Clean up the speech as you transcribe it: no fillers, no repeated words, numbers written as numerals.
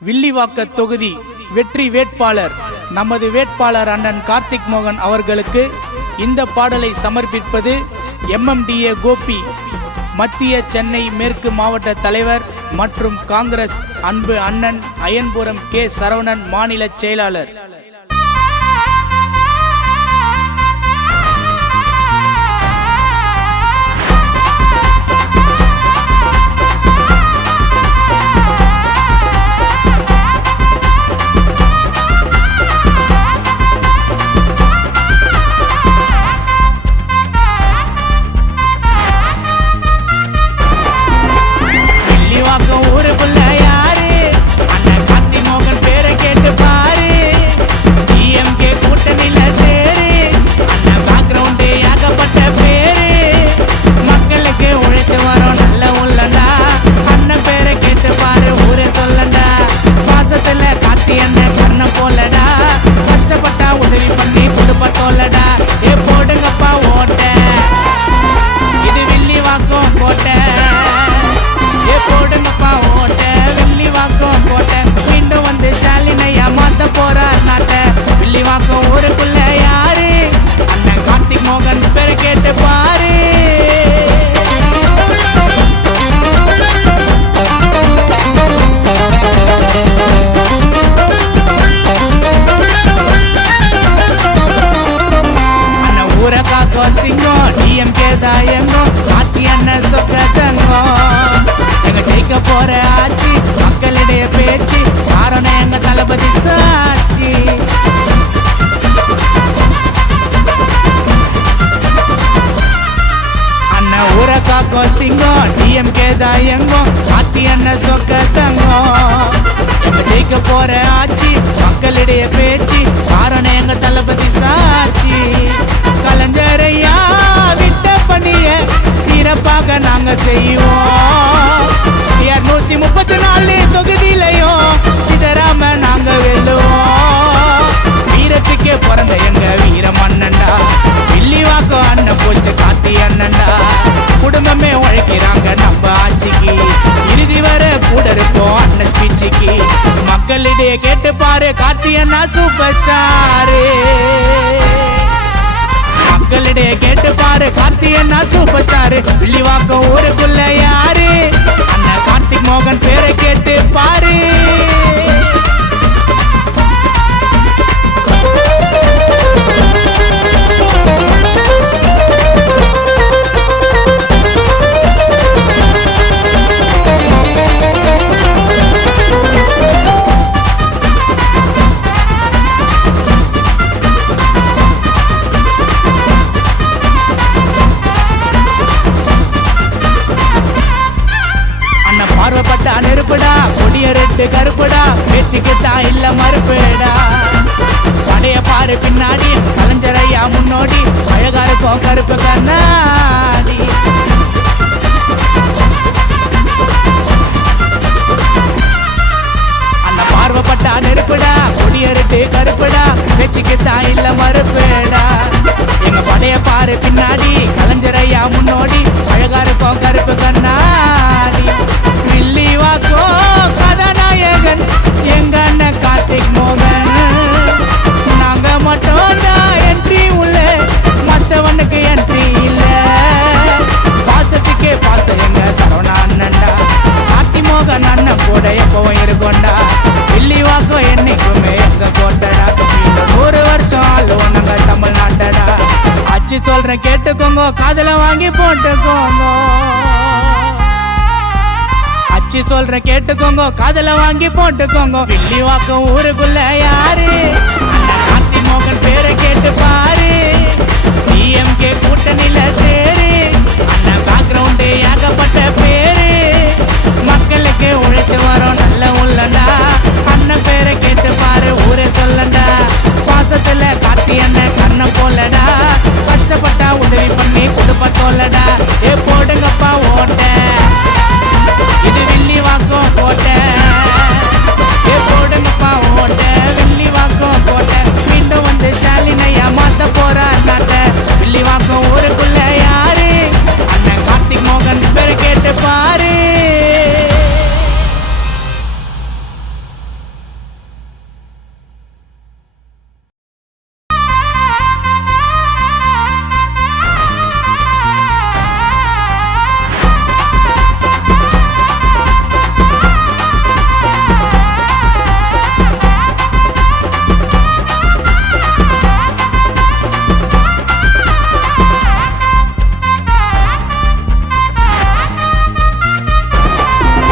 வில்லிவாக்க தொகுதி வெற்றி வேட்பாளர் நமது வேட்பாளர் அண்ணன் கார்த்திக் மோகன் அவர்களுக்கு இந்த பாடலை சமர்ப்பிப்பது MMDA கோபி, மத்திய சென்னை மேற்கு மாவட்ட தலைவர் மற்றும் காங்கிரஸ் அன்பு அண்ணன் அயன்புரம் கே சரவணன் மாநில செயலாளர். மக்களிடைய பேச்சு காரணம் எங்க தளபதி சாட்சி. அண்ணன் ஊரை காக்கும் சிங்கம், DMK தான் எங்கும், ஆத்தி அண்ணன் சொக்க தங்கம். எங்க ஜெயிக்க போற ஆட்சி, மக்களிடைய பேச்சு காரணம் எங்க தளபதி சாட்சி. கலைஞரையா விட்ட பணிய சிறப்பாக நாங்க செய்வோம். 234 தொகுதியிலையும் சிதறாம நாங்க வெல்லுவோம். வீரத்துக்கே பிறந்த எங்க வீரம் அண்ணன்டா, வில்லிவாக்கம் அண்ணன் போச்சு கார்த்தி அண்ணன்டா. குடும்பமே உழைக்கிறாங்க நம்ம ஆட்சிக்கு, இறுதி வர கூட இருப்போம் அண்ணன் ஸ்பீச்சுக்கு. மக்களிடையே கேட்டு பாரு கார்த்தி அண்ணா சூப்பர் ஸ்டாரு. மக்களிடையே கேட்டு பாரு கார்த்தி அண்ணா சூப்பர் ஸ்டாரு. வில்லிவாக்கம் ஊருக்குள்ள யாரு அண்ணா கார்த்திக் மோகன் பேரை கேட்டு பாரு. பார்வப்பட்ட நெருப்புடா, கொடிய ரெட்டு கருப்புடா, பேச்சுக்குத்தான் இல்ல மறுப்புடா. படைய பாரு பின்னாடி, கலைஞரையா முன்னோடி, அழகா இருக்கும் கருப்பு கண்ணாடி. அண்ணன் பார்வப்பட்ட நெருப்புடா, கொடிய ரெட்டு கருப்புடா, பேச்சுக்குத்தான் இல்ல மறுப்புடா. எங்க படைய பாரு பின்னாடி, கலைஞரையா முன்னோடி, அழகா இருக்கும் கருப்பு கண்ணாடி. வில்லிவாக்கம் கதாநாயகன் எங்க அண்ணன் கார்த்திக் மோகன். நாங்க மட்டும் தான் என்ட்ரி உள்ள, மத்தவனுக்கு என்ட்ரி இல்ல. பாசத்துக்கே பாசம் எங்க சரவணா அண்ணன்டா, கார்த்திக் மோகன் அண்ணன் கூட எப்பவும் இருக்கோண்டா. வில்லிவாக்கம் என்னைக்குமே எங்க கோட்டடா. 100 வருஷம் ஆளுவோம் நாங்க தமிழ்நாட்டடா. அச்சு சொல்றேன் கேட்டுக்கோங்க, காதல வாங்கி போட்டுக்கோங்க. அச்சி சொல்றேன் கேட்டுக்கோங்க, காதல வாங்கி போட்டுக்கோங்க. வில்லிவாக்கம் ஊருக்குள்ள யாரு அண்ணா கார்த்திக் மோகன் பேரை கேட்டு பாரு. DMK கூட்டணியில சேரு, அண்ணா பேக்ரவுண்டு ஏகப்பட்ட பேரு. மக்களுக்கு உழைத்து வரோம் நல்ல